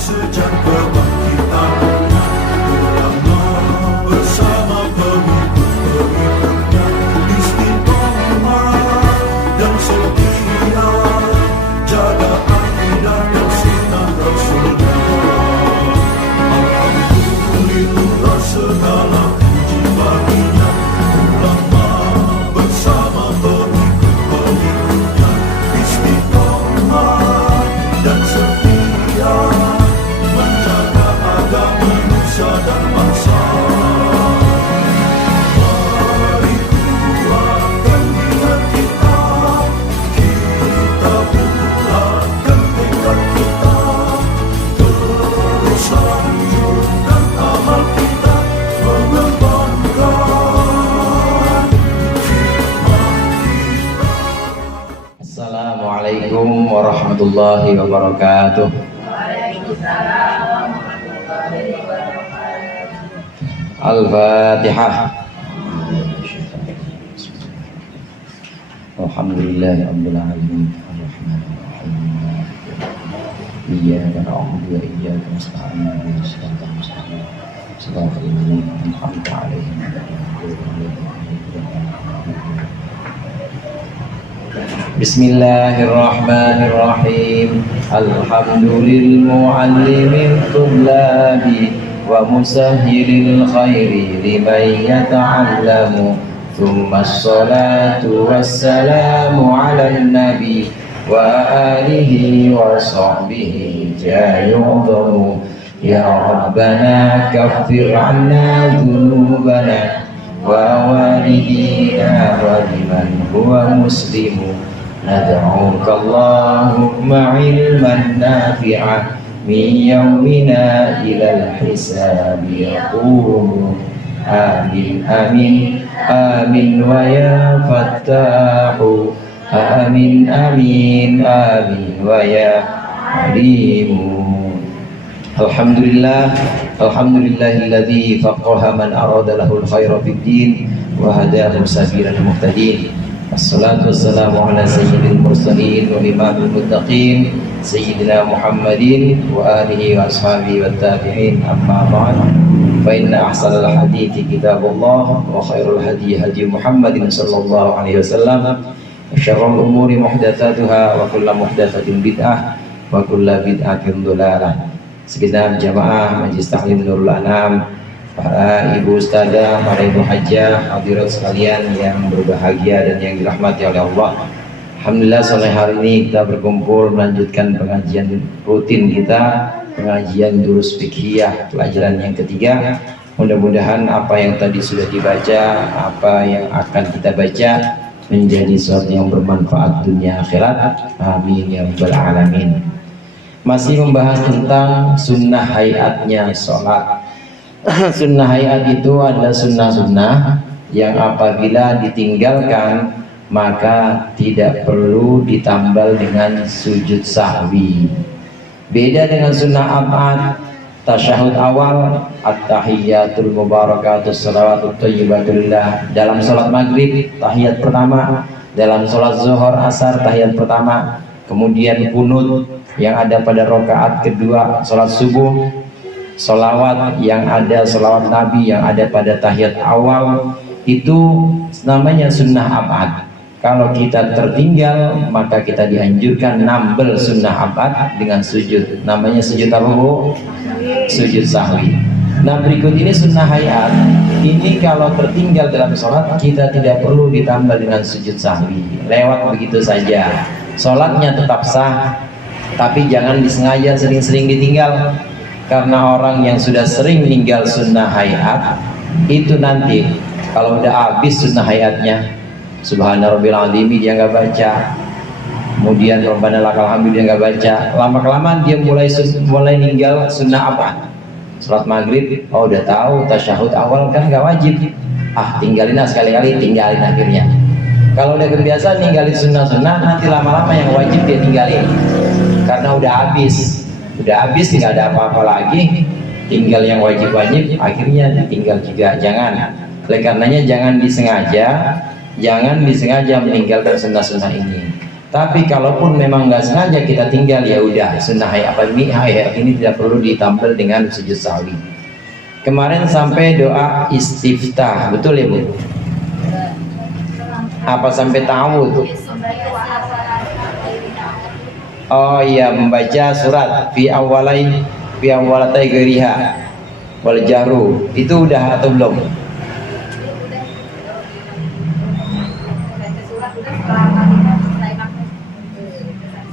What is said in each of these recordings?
sejak kebangkitan ulama bersama pengikut-pengikutnya istiqomah dan setia jaga akidah dan sunnah Rasulullah. Alhamdulillah segala puji baginya ulama bersama pengikut-pengikutnya istiqomah dan setia menjaga agama nusa dan bangsa. Mari kuatkan niat kita, kita bulatkan tekad kita, terus lanjutkan amal kita, mengembangkan hikmah kita. Assalamualaikum warahmatullahi wabarakatuh. Al-Fatihah. Alhamdulillahi rabbil alamin. Ar-Rahmanir-Rahim. Iyyaka na'budu wa iyyaka nasta'in. Ihdinas siratal mustaqim. Siratal ladzina an'amta 'alaihim ghairil maghdubi 'alaihim waladdallin. Bismillahirrahmanirrahim. Alhamdulil muallimil tullabi wa musahhilil khairi liman yata'allamu. Thumma assalatu wassalamu ala nabi wa alihi wa sahbihi jayudamu. Ya Rabbana kaffir anna dhunubana wa walidina wa liman huwa muslimu. Nad'uka Allahumma ilman nafi'a min yawmina ilal hisabi yaqumu. Amin amin amin wa ya fattahu. Amin amin amin wa ya alimu. Alhamdulillah, alhamdulillahilladzi faqaha man arada lahul khaira fid din wa hadahu sabilal muhtadin. Wassalatu wassalamu ala sayyidil mursalin wa imamil muttaqin sayyidina Muhammadin wa alihi wa ashabihi wat tabi'in. Amma ba'd, fa inna ahsanal hadithi kitabullah wa khairul hadi hadi Muhammadin sallallahu alaihi wasallam. Wa syarrul umuri muhdatsatuha wa kullu muhdatsatin bid'ah wa kullu bid'atin dhalalah. Segenap jamaah Majelis Taklim Nurul Anam, para ibu ustadzah, para ibu hajjah, hadirat sekalian yang berbahagia dan yang dirahmati oleh Allah. Alhamdulillah sore hari ini kita berkumpul melanjutkan pengajian rutin kita, pengajian durus fiqhiyah, pelajaran yang ketiga. Mudah-mudahan apa yang tadi sudah dibaca, apa yang akan kita baca menjadi sesuatu yang bermanfaat dunia akhirat. Amin ya rabbal alamin. Masih membahas tentang sunnah hayatnya sholat. Sunnah hayat itu adalah sunnah-sunnah yang apabila ditinggalkan maka tidak perlu ditambal dengan sujud sahwi. Beda dengan sunnah abad, tasyahud awal, at-tahiyyatul mubarakatus salawatut thayyibatullah dalam sholat maghrib, tahiyat pertama, dalam sholat zuhur asar, tahiyat pertama, kemudian kunut yang ada pada rakaat kedua sholat subuh, sholawat yang ada, sholawat Nabi yang ada pada tahiyat awal, itu namanya sunnah abad. Kalau kita tertinggal maka kita dianjurkan nambel sunnah abad dengan sujud, namanya sujud apa bu? Sujud sahwi. Nah berikut ini sunnah hayat. Ini kalau tertinggal dalam sholat kita tidak perlu ditambah dengan sujud sahwi, lewat begitu saja, sholatnya tetap sah. Tapi jangan disengaja sering-sering ditinggal, karena orang yang sudah sering meninggal sunnah hayat itu nanti kalau udah habis sunnah hayatnya, subhana rabbil azim dia nggak baca, kemudian rabbana lakal hamdu dia nggak baca, lama-kelamaan dia mulai ninggal sunnah apa? Sholat maghrib, oh udah tahu tasyahud awal kan nggak wajib, tinggalin sekali-kali, tinggalin akhirnya. Kalau udah kebiasaan ninggalin sunnah-sunnah, nanti lama-lama yang wajib dia tinggalin, karena udah habis tidak ada apa-apa lagi, tinggal yang wajib-wajib akhirnya ditinggal juga. Jangan, oleh karenanya jangan disengaja meninggalkan sunnah-sunnah ini. Tapi kalaupun memang nggak sengaja kita tinggal, ya udah sunnah hayat ini tidak perlu ditampil dengan sujud sahwi. Kemarin sampai doa istiftah, betul ya Bu? Apa sampai ta'awud? Oh iya, membaca surat fi awalatai geriha wal jahru, itu udah atau belum?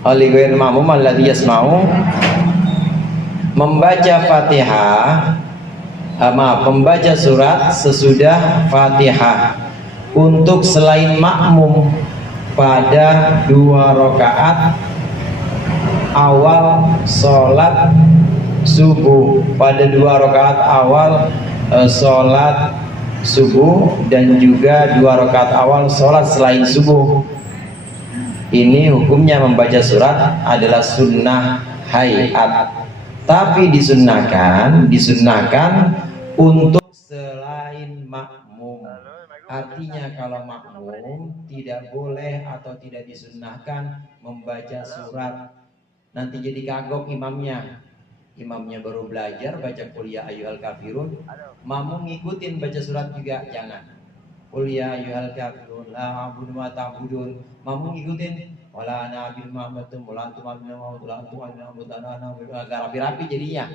Aligoir ma'mum alladhi yasma'u, membaca Fatihah, membaca surat sesudah Fatihah untuk selain makmum pada 2 rakaat awal sholat subuh, pada 2 rakaat awal sholat subuh, dan juga 2 rakaat awal sholat selain subuh. Ini hukumnya membaca surat adalah sunnah hayat, tapi disunnahkan untuk selain makmum. Artinya kalau makmum tidak boleh atau tidak disunnahkan membaca surat, nanti jadi kagok imamnya baru belajar baca qul ya ayyuhal kafirun, makmum ngikutin baca surat juga jangan. Qul ya ayyuhal kafirun la a'budu ma ta'budun, makmum ngikutin wala ana bil muhammadun wala antum bil muhammad wala antum bil muhammad ana agak rapi-rapi jadinya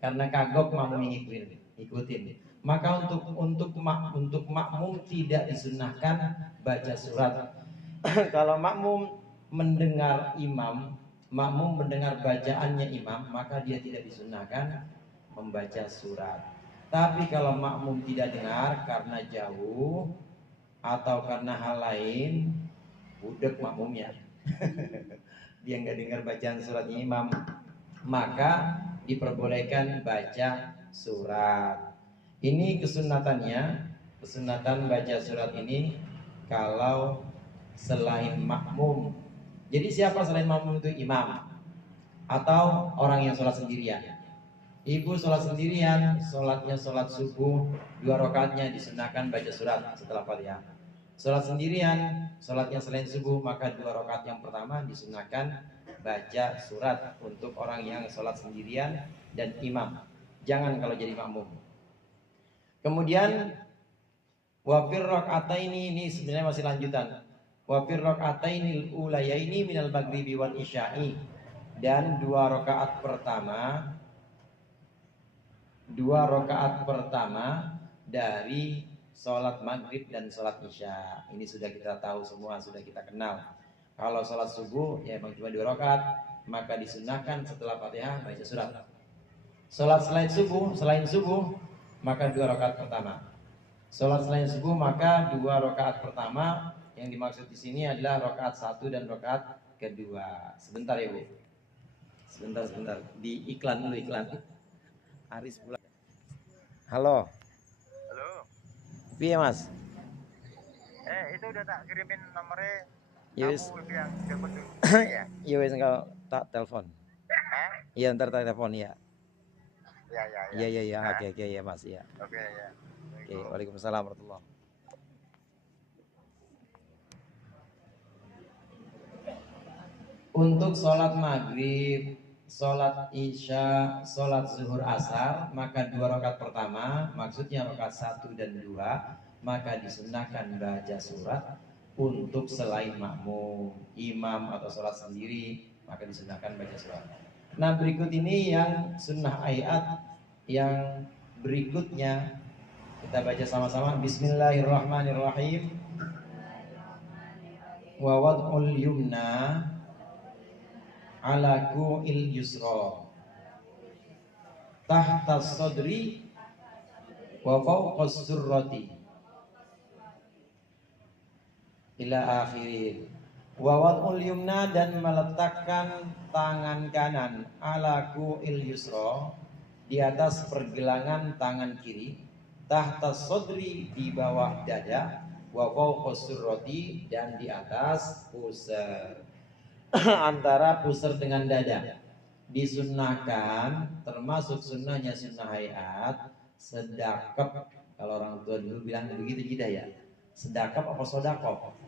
karena kagok makmum ngikutin. Maka untuk makmum tidak disunnahkan baca surat. Kalau makmum mendengar bacaannya imam, maka dia tidak disunnahkan membaca surat. Tapi kalau makmum tidak dengar karena jauh atau karena hal lain, budek makmumnya, dia nggak dengar bacaan suratnya imam, maka diperbolehkan baca surat. Ini kesunatan baca surat ini kalau selain makmum. Jadi siapa selain makmum itu? Imam atau orang yang sholat sendirian. Ibu sholat sendirian, sholatnya sholat subuh 2 rakaatnya disunahkan baca surat setelah Fatihah. Sholat sendirian, sholatnya selain subuh, maka 2 rakaat yang pertama disunahkan baca surat untuk orang yang sholat sendirian dan imam. Jangan kalau jadi makmum. Kemudian wafir rakaataini, ini sebenarnya masih lanjutan. Wafir rakaataini ulayaini minal maghribi wal isya'i, dan 2 rakaat pertama dari sholat maghrib dan sholat isya. Ini sudah kita tahu semua, sudah kita kenal. Kalau sholat subuh ya memang cuma 2 rakaat, maka disunahkan setelah Fatihah baca surat. Sholat selain subuh maka 2 rakaat pertama. Sholat selain subuh maka 2 rakaat pertama, yang dimaksud di sini adalah rakaat 1 dan rakaat kedua. Sebentar ya Bu. Sebentar. Di iklan dulu, iklan. Aris pulang. Halo. Iya Mas. Itu udah tak kirimin nomornya. Yes. Kamu yang jemput dulu. Iya wes, engkau tak telepon. Iya ntar tak telepon ya. Iya. Oke ya Mas ya. Oke ya. Oke, waalaikumsalam warahmatullahi. Untuk sholat maghrib, sholat isya, sholat zuhur asar, maka 2 rakaat pertama, maksudnya rakaat 1 dan 2, maka disunahkan baca surat. Untuk selain makmum, imam atau sholat sendiri, maka disunahkan baca surat. Nah berikut ini yang sunnah ayat yang berikutnya, kita baca sama-sama. Bismillahirrahmanirrahim. Wa wad'ul yumna ala ku'il yusra tahta sadri wa fawqas surrati ila akhirin. Wa wad'ul yumna, dan meletakkan tangan kanan ala ku'il yusra, di atas pergelangan tangan kiri, tahta sadri, di bawah dada, wa fawqas surrati, dan di atas pusar. Antara pusar dengan dada. Disunnahkan, termasuk sunnahnya sunnah hayat, sedakap. Kalau orang tua dulu bilang begitu, jidah ya. Sedakap apa sodakop?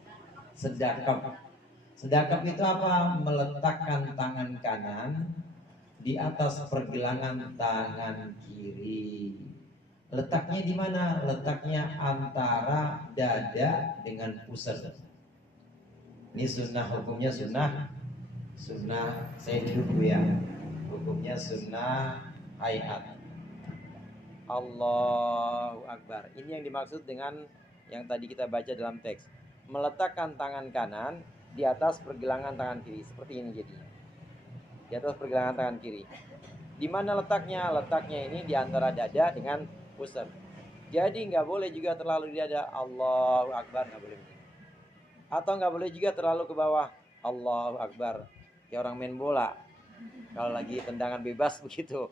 Sedakap. Sedekap itu apa? Meletakkan tangan kanan di atas pergelangan tangan kiri. Letaknya di mana? Letaknya antara dada dengan pusat. Ini sunnah, hukumnya sunnah. Sunnah, saya duduk dulu ya. Hukumnya sunnah hayat. Allahu Akbar. Ini yang dimaksud dengan yang tadi kita baca dalam teks. Meletakkan tangan kanan di atas pergelangan tangan kiri. Seperti ini jadinya. Di atas pergelangan tangan kiri. Di mana letaknya? Letaknya ini di antara dada dengan pusat. Jadi nggak boleh juga terlalu di dada. Allahu Akbar, nggak boleh. Atau nggak boleh juga terlalu ke bawah. Allahu Akbar. Kayak orang main bola. Kalau lagi tendangan bebas begitu.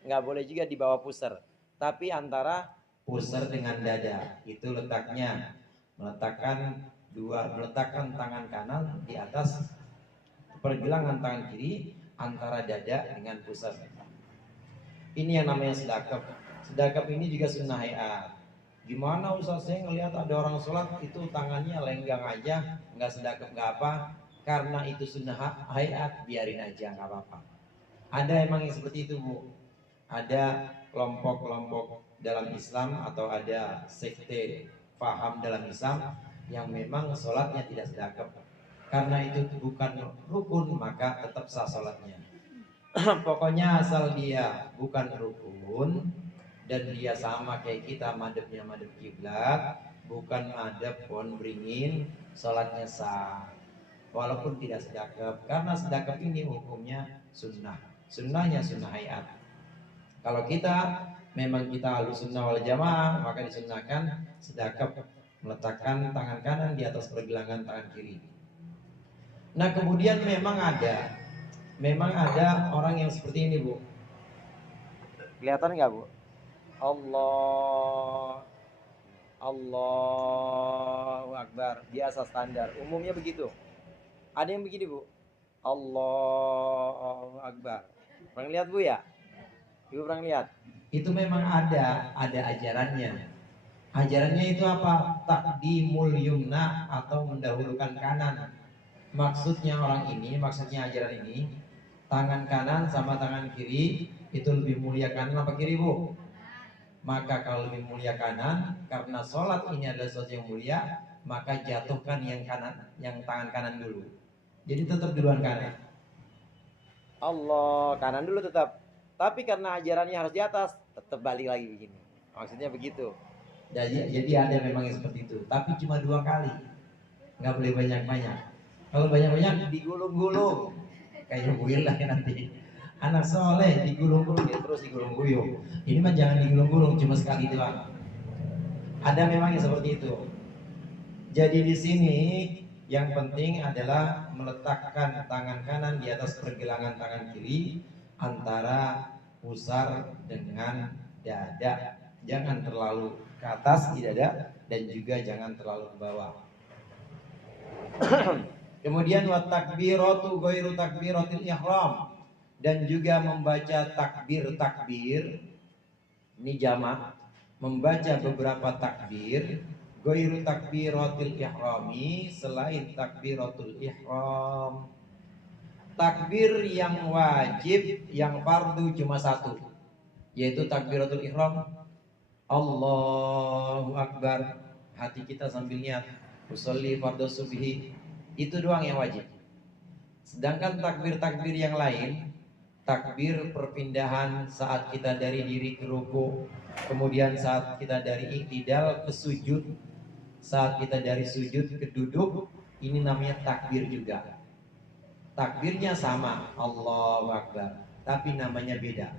Nggak boleh juga di bawah pusar. Tapi antara pusar dengan dada. Itu letaknya. Meletakkan tangan kanan di atas pergelangan tangan kiri antara dada dengan pusar. Ini yang namanya sedekap. Sedekap ini juga sunnah hayat. Gimana Ustaz, saya ngelihat ada orang sholat itu tangannya lenggang aja, nggak sedekap nggak apa, karena itu sunnah hayat, biarin aja nggak apa-apa. Ada emang yang seperti itu Bu. Ada kelompok-kelompok dalam Islam atau ada sekte paham dalam Islam yang memang sholatnya tidak sedekap. Karena itu bukan rukun maka tetap sah sholatnya. Pokoknya asal dia bukan rukun dan dia sama kayak kita madhabnya madhab kiblat, bukan madhab pohon beringin, sholatnya sah walaupun tidak sedekap, karena sedekap ini hukumnya sunnah. Sunnahnya sunnah hayat. Kalau kita memang kita ahlus sunnah wal jamaah, maka disunnahkan sedekap, meletakkan tangan kanan di atas pergelangan tangan kiri. Nah kemudian memang ada orang yang seperti ini Bu. Kelihatan nggak Bu? Allahu Akbar, biasa standar, umumnya begitu. Ada yang begini Bu, Allahu Akbar. Pernah lihat Bu ya? Ibu pernah lihat? Itu memang ada ajarannya. Ajarannya itu apa? Taqdimul yumna atau mendahulukan kanan. Maksudnya ajaran ini, tangan kanan sama tangan kiri itu lebih mulia kanan apa kiri Bu? Maka kalau lebih mulia kanan, karena sholat ini adalah sesuatu yang mulia, maka jatuhkan yang tangan kanan dulu. Jadi tetap duluan kanan. Allah, kanan dulu tetap. Tapi karena ajarannya harus di atas, tetap balik lagi begini. Maksudnya begitu. Jadi ada memang yang seperti itu. Tapi cuma 2 kali. Nggak boleh banyak-banyak. Kalau banyak-banyak digulung-gulung. Kayak buil lah nanti. Anak soleh digulung-gulung, ya terus digulung-gulung. Ini mah jangan digulung-gulung, cuma sekali doang. Ada memang yang seperti itu. Jadi di sini yang penting adalah meletakkan tangan kanan di atas pergelangan tangan kiri antara pusar dengan dada. Jangan terlalu ke atas di dada dan juga jangan terlalu ke bawah. Kemudian wa takbiratu ghairu takbiratil ihram, dan juga membaca takbir ini jamak, membaca beberapa takbir ghairu takbiratil ihrami, selain takbiratul ihram. Takbir yang wajib, yang fardu cuma 1, yaitu takbiratul ihram. Allahu Akbar, hati kita sambil niat usolli fardhu subhi, itu doang yang wajib. Sedangkan takbir-takbir yang lain, takbir perpindahan saat kita dari diri ke ruku, kemudian saat kita dari iktidal ke sujud, saat kita dari sujud ke duduk, ini namanya takbir juga. Takbirnya sama, Allahu Akbar, tapi namanya beda.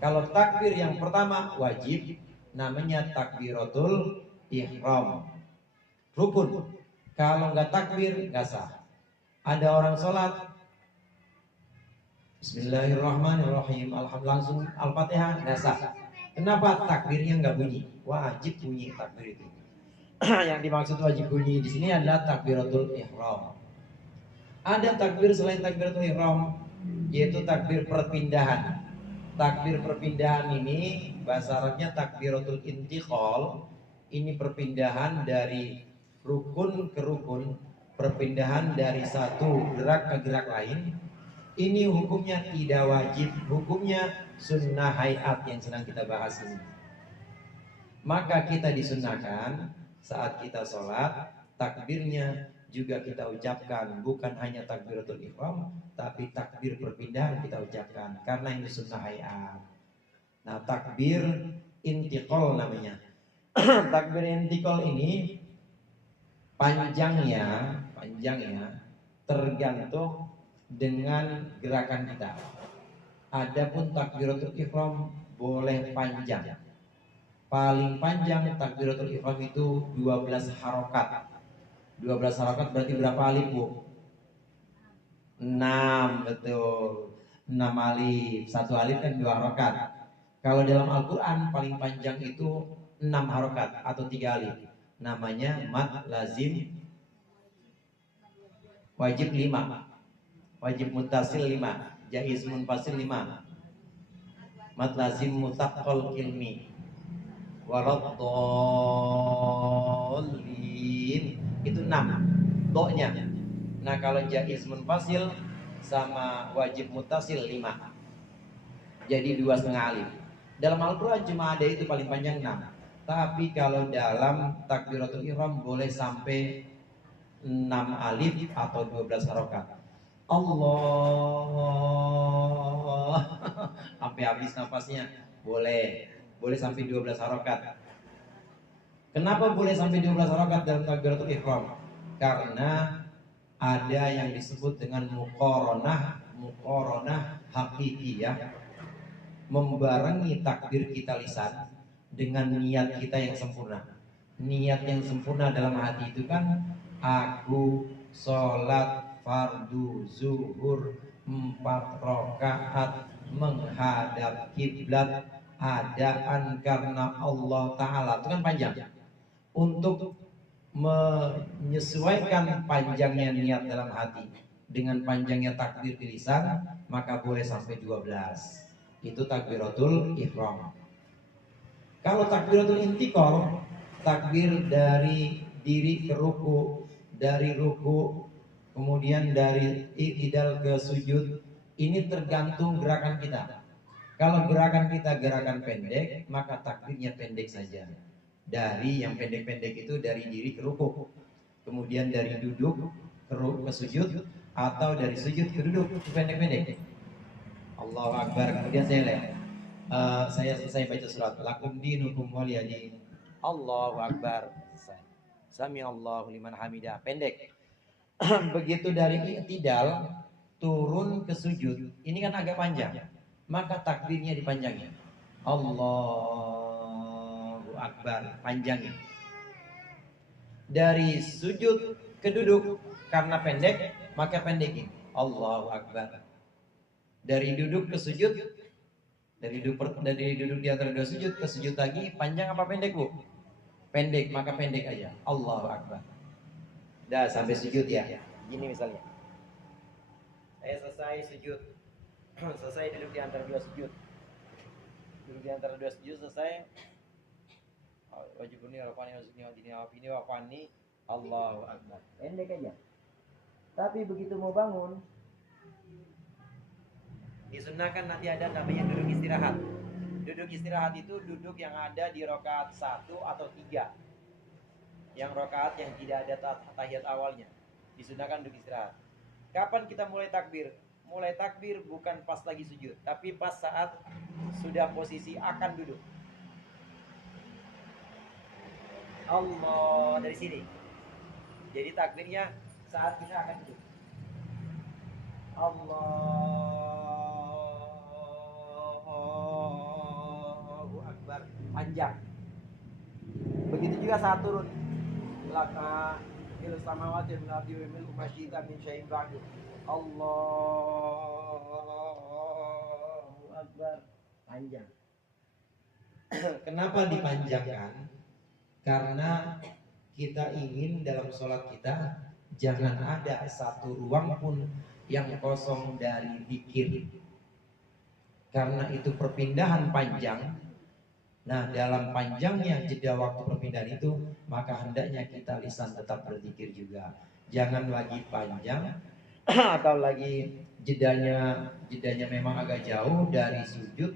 Kalau takbir yang pertama wajib, namanya takbiratul ihram, rukun. Kalau nggak takbir, nggak sah. Ada orang sholat Bismillahirrahmanirrahim, langsung Al-Fatihah, nggak sah. Kenapa? Takbirnya nggak bunyi. Wajib bunyi takbir itu. Yang dimaksud wajib bunyi di sini adalah takbiratul ihram. Ada takbir selain takbiratul ihram, yaitu takbir perpindahan. Takbir perpindahan ini bahasa Arabnya takbiratul intiqal. Ini perpindahan dari rukun ke rukun, perpindahan dari satu gerak ke gerak lain, ini hukumnya tidak wajib, hukumnya sunnah hayat yang sedang kita bahas ini. Maka kita disunahkan saat kita sholat, takbirnya juga kita ucapkan, bukan hanya takbiratul ihram, tapi takbir perpindahan kita ucapkan, karena ini sunnah hayat. Nah, takbir intiqal namanya. Takbir intiqal ini panjangnya tergantung dengan gerakan kita. Adapun takbiratul ihram boleh panjang. Paling panjang takbiratul ihram itu 12 harokat. 12 harokat berarti berapa alif, Bu? 6, betul. 6 alif. Satu alif kan 2 harokat. Kalau dalam Al-Quran paling panjang itu 6 harokat atau 3 alif. Namanya mad lazim wajib 5. Wajib mutasil 5. Jaiz munfasil 5. Mad lazim mutaqqal ilmi. Waladdallin itu 6 do-nya. Nah, kalau jaiz munfasil sama wajib mutasil 5. Jadi 2,5 alif. Dalam Al-Quran cuma ada itu paling panjang 6. Tapi kalau dalam takbiratul ihram boleh sampai 6 alif atau 12 harokat. Allah sampai habis nafasnya boleh sampai 12 harokat. Kenapa boleh sampai 12 harokat dalam takbiratul ihram? Karena ada yang disebut dengan muqaranah hakikiyah, membarengi takbir kita lisan dengan niat kita yang sempurna. Niat yang sempurna dalam hati itu kan, aku sholat fardu zuhur 4 rakaat menghadap kiblat adaan karena Allah Ta'ala. Itu kan panjang. Untuk menyesuaikan panjangnya niat dalam hati dengan panjangnya takbir di lisan, maka boleh sampai 12. Itu takbiratul ihram. Kalau takbiratul intiqal, takbir dari diri ke ruku, dari ruku kemudian dari i'tidal ke sujud, ini tergantung gerakan kita. Kalau gerakan kita gerakan pendek, maka takbirnya pendek saja. Dari yang pendek-pendek itu dari diri ke ruku, kemudian dari duduk ke sujud, atau dari sujud ke duduk, itu pendek-pendek. Allahu Akbar. Kemudian saya selesai baca surat lakum dinukum waliyadin. Allahu Akbar. Selesai. Sami Allahu liman hamidah. Pendek. Begitu dari i'tidal turun ke sujud, ini kan agak panjang, maka takbirnya dipanjangin. Allahu Akbar, panjangin. Dari sujud ke duduk, karena pendek, maka pendekin. Allahu Akbar. Dari duduk ke sujud, dari duduk di antara dua sujud ke sujud lagi, panjang apa pendek, Bu? Pendek, maka pendek aja. Allahu Akbar. Dah sampai sujud ya. Gini misalnya. Saya selesai sujud. Selesai duduk di antara dua sujud. Duduk di antara dua sujud selesai. Wajibuni warfani wasni wafani. Allahu Akbar. Pendek aja. Tapi begitu mau bangun, disunahkan nanti ada namanya duduk istirahat. Duduk istirahat itu duduk yang ada di rakaat 1 atau 3. Yang rakaat yang tidak ada tahiyat awalnya, disunahkan duduk istirahat. Kapan kita mulai takbir? Mulai takbir bukan pas lagi sujud, tapi pas saat sudah posisi akan duduk. Allah dari sini. Jadi takbirnya saat kita akan duduk. Allahu Akbar, panjang. Begitu juga saat turun. Laka il samawati wal ardi wa milku ma syi'ta min syai'in ba'du. Allahu Akbar, panjang. Kenapa dipanjangkan? Karena kita ingin dalam sholat kita jangan ada satu ruang pun yang kosong dari zikir. Karena itu perpindahan panjang. Nah, dalam panjangnya jeda waktu perpindahan itu, maka hendaknya kita lisan tetap berzikir juga. Jangan lagi panjang atau lagi jedanya memang agak jauh dari sujud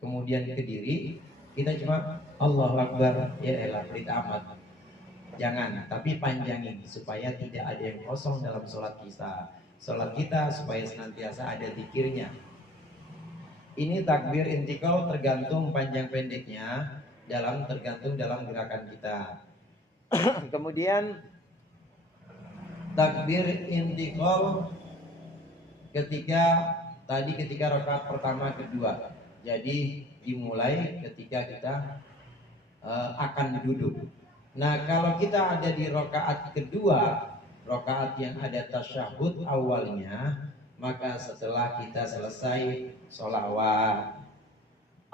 kemudian ke diri, kita cuma Allahu Akbar, ya elah pelit amat. Jangan, tapi panjangin supaya tidak ada yang kosong dalam sholat kita. Sholat kita supaya senantiasa ada zikirnya. Ini takbir intikal tergantung panjang pendeknya, tergantung dalam gerakan kita. Kemudian takbir intikal ketika rakaat pertama kedua. Jadi dimulai ketika kita akan duduk. Nah, kalau kita ada di rakaat kedua, rakaat yang ada tasyahud awalnya, maka setelah kita selesai sholawat,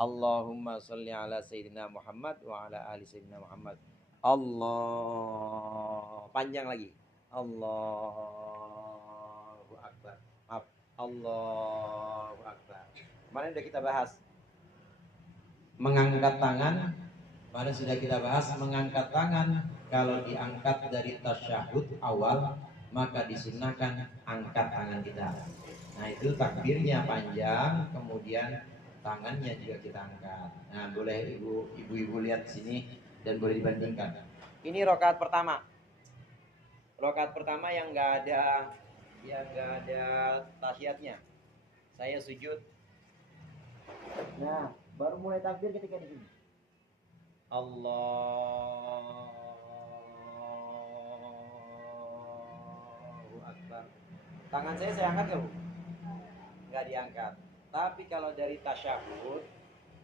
Allahumma sholli ala Sayyidina Muhammad wa ala ali Sayyidina Muhammad. Allah, panjang lagi. Allahu Akbar. Maaf, Allahu Akbar. Kemarin sudah kita bahas mengangkat tangan. Kemarin sudah kita bahas mengangkat tangan. Kalau diangkat dari tasyahud awal, maka disunahkan angkat tangan kita. Nah, itu takbirnya panjang, kemudian tangannya juga kita angkat. Nah, boleh ibu-ibu lihat sini dan boleh dibandingkan. Ini rakaat pertama. Rakaat pertama yang nggak ada tahiyatnya. Saya sujud. Nah, baru mulai takbir ketika di sini. Allahu Akbar. Tangan saya angkat nggak, Bu? Nggak diangkat. Tapi kalau dari tasyahud,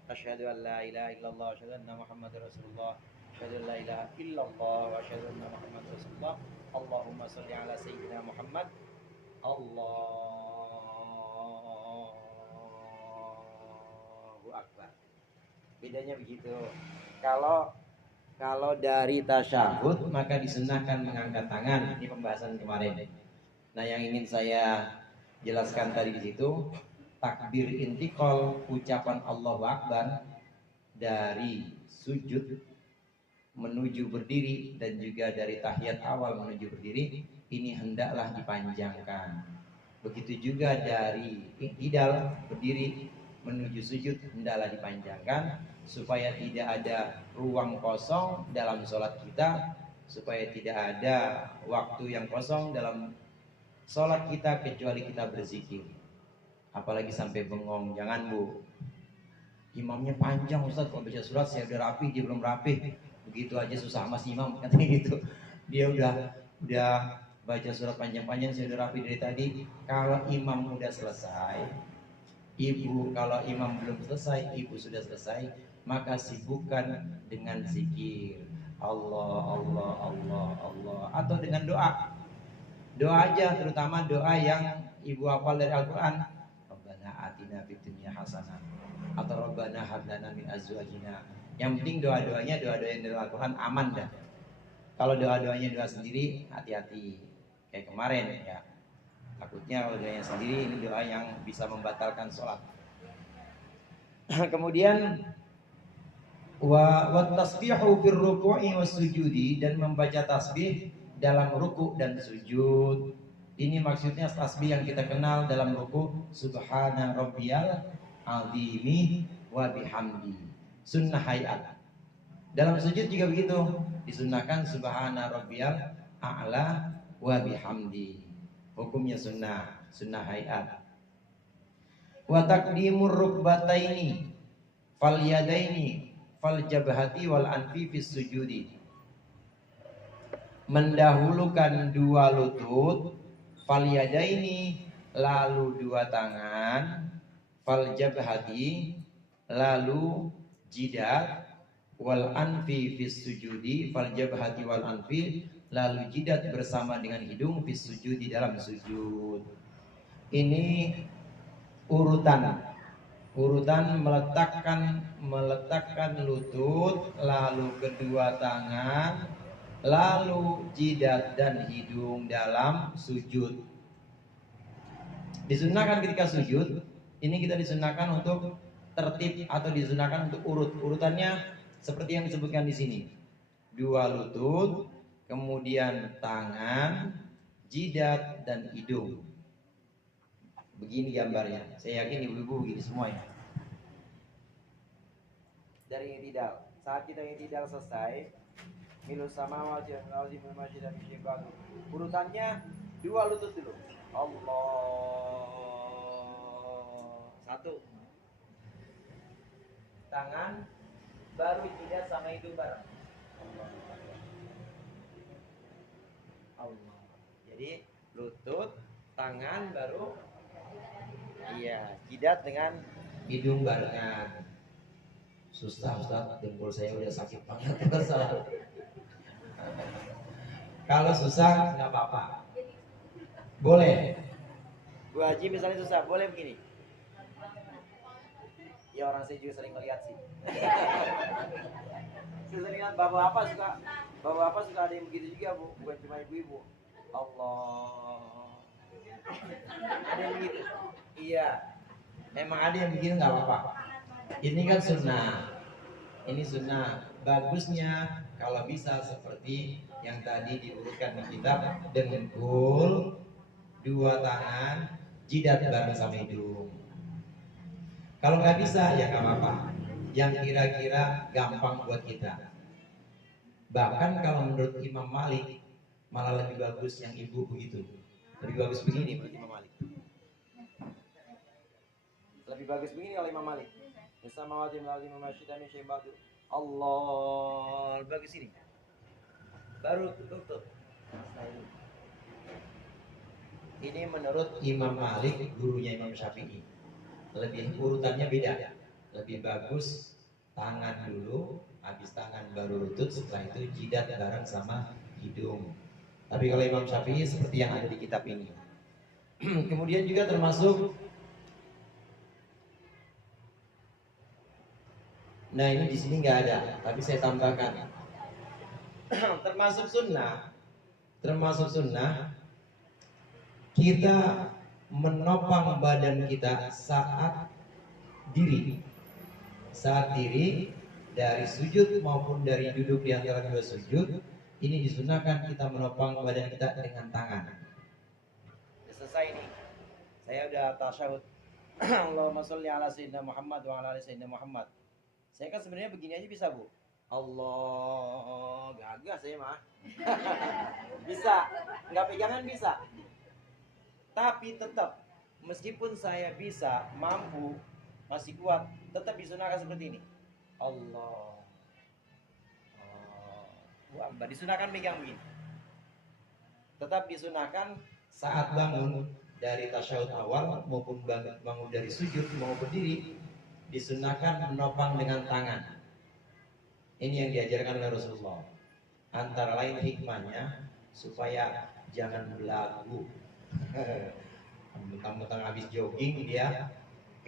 asyhadu an la ilaha illallah, asyhadu anna Muhammadar Rasulullah, asyhadu an la ilaha illallah, wa asyhadu anna Muhammadar Rasulullah, Allahumma sholli ala Sayyidina Muhammad, Allahu Akbar. Bedanya begitu. Kalau dari tasyahud maka disunahkan mengangkat tangan. Ini pembahasan kemarin. Nah, yang ingin saya jelaskan tadi di situ, takbir intikal, ucapan Allahu Akbar dari sujud menuju berdiri dan juga dari tahiyat awal menuju berdiri, ini hendaklah dipanjangkan. Begitu juga dari i'tidal berdiri menuju sujud hendaklah dipanjangkan supaya tidak ada ruang kosong dalam sholat kita, supaya tidak ada waktu yang kosong dalam sholat kita kecuali kita berzikir. Apalagi sampai bengong, jangan, Bu. Imamnya panjang, Ustaz, kalau baca surat saya udah rapi, dia belum rapi. Begitu aja susah mas imam, katanya gitu. Dia udah baca surat panjang-panjang, saya udah rapi dari tadi. Kalau imam udah selesai, kalau imam belum selesai, ibu sudah selesai, maka sibukkan dengan zikir Allah, Allah, Allah, Allah, atau dengan doa aja, terutama doa yang ibu hafal dari Al-Quran. Rabbana atina fid dunya hasanah atau Rabbana hab lana min azwajina. Yang penting doa-doanya yang dari Al-Quran aman dah. Kalau doa-doanya doa sendiri, hati-hati. Kayak kemarin ya, takutnya kalau doanya sendiri ini doa yang bisa membatalkan sholat. Kemudian wa tasbihu fir ruku'i was sujudi, dan membaca tasbih dalam ruku dan sujud. Ini maksudnya tasbih yang kita kenal dalam ruku, subhana rabbiyal azimi wa bihamdi, sunnah hayat. Dalam sujud juga begitu, disunnahkan subhana rabbiyal a'la wa bihamdi. Hukumnya sunnah hayat. Wa taqdimur rukbataini fal yadaini fal jabhati wal anfi fis sujudi. Mendahulukan dua lutut, fal yadaini lalu dua tangan, fal jabhati lalu jidat, wal anfi fis sujudi, fal jabhati wal anfi lalu jidat bersama dengan hidung fis sujudi dalam sujud. Ini urutan meletakkan lutut, lalu kedua tangan, lalu jidat dan hidung dalam sujud. Disunahkan ketika sujud, ini kita disunahkan untuk tertib atau disunahkan untuk urutannya seperti yang disebutkan di sini. Dua lutut, kemudian tangan, jidat, dan hidung. Begini gambarnya. Saya yakin ibu-ibu begini semua ya. Dari i'tidal. Saat kita i'tidal selesai, milus samawati wal ardi wal masjid dan syaitan. Urutannya 2 lutut dulu. Allah. 1. Tangan, baru jidat sama hidung bareng. Allah. Jadi lutut, tangan, baru jidat dengan hidung barengan. Susah Ustaz, dengkul saya udah sakit banget. Kalau susah nggak apa-apa, boleh. Bu Haji misalnya susah, boleh begini. Ya orang saya juga sering melihat sih. Saya sering lihat bapak apa suka ada yang begitu juga Bu, bukan cuma ibu-ibu. Allah. Ada yang begitu. Iya. Memang ada yang begitu nggak apa-apa. Ini kan sunnah. Ini sunnah. Bagusnya kalau bisa seperti yang tadi diurutkan di kitab, dengkul, 2 tangan, jidat bareng sama hidung. Kalau nggak bisa ya nggak apa-apa. Yang kira-kira gampang buat kita. Bahkan kalau menurut Imam Malik malah lebih bagus yang ibu begitu. Lebih bagus begini menurut Imam Malik. Lebih bagus begini kalau Imam Malik. Samawati wal ardi wa ma syi'ta min syai'in ba'du. Allah, bagus ini. Baru tutup. Ini menurut Imam Malik, gurunya Imam Syafi'i. Lebih urutannya beda. Lebih bagus tangan dulu, habis tangan baru lutut, setelah itu jidat bareng sama hidung. Tapi kalau Imam Syafi'i seperti yang ada di kitab ini. Kemudian juga termasuk, nah ini di sini nggak ada, tapi saya tambahkan. termasuk sunnah kita menopang badan kita saat diri dari sujud maupun dari duduk di antara 2 sujud. Ini disunahkan kita menopang badan kita dengan tangan. Selesai ini, saya udah tasyahud. Allahumma sholli ala sayyidina Muhammad wa ala ali sayyidina Muhammad. Saya kan sebenarnya begini aja bisa Bu. Allah, gagah saya mah. Bisa, nggak pegangan bisa. Tapi tetap, meskipun saya bisa, mampu, masih kuat, tetap disunahkan seperti ini. Allah. Wah, disunahkan pegang begini. Tetap disunahkan saat bangun dari tasyahud awal maupun bangun dari sujud mau berdiri, disunahkan menopang dengan tangan. Ini yang diajarkan oleh Rasulullah. Antara lain hikmahnya supaya jangan belagu. Mentang-mentang habis jogging dia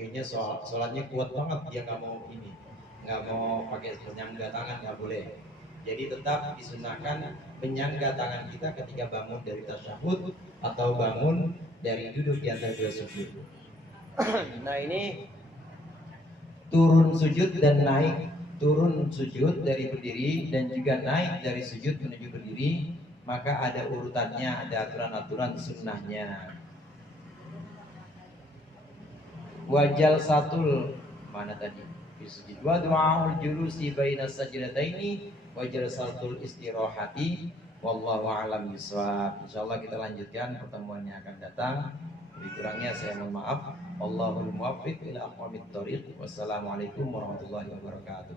kayaknya sholatnya kuat banget, dia nggak mau pakai penyangga tangan, nggak boleh. Jadi tetap disunahkan menyangga tangan kita ketika bangun dari tasyahud atau bangun dari duduk di antara 2 sujud. Nah ini turun sujud dan naik, turun sujud dari berdiri dan juga naik dari sujud menuju berdiri, maka ada urutannya, ada aturan-aturan sunnahnya. Wajal satul mana tadi? Sujud wa du'aul julusi baina sajdataini wajal satul istirahati wallahu a'lam bishawab. Insyaallah kita lanjutkan pertemuan yang akan datang. Lebih kurangnya saya mohon maaf. Allahul muwaffiq ila aqwamit thoriq. Wassalamualaikum warahmatullahi wabarakatuh.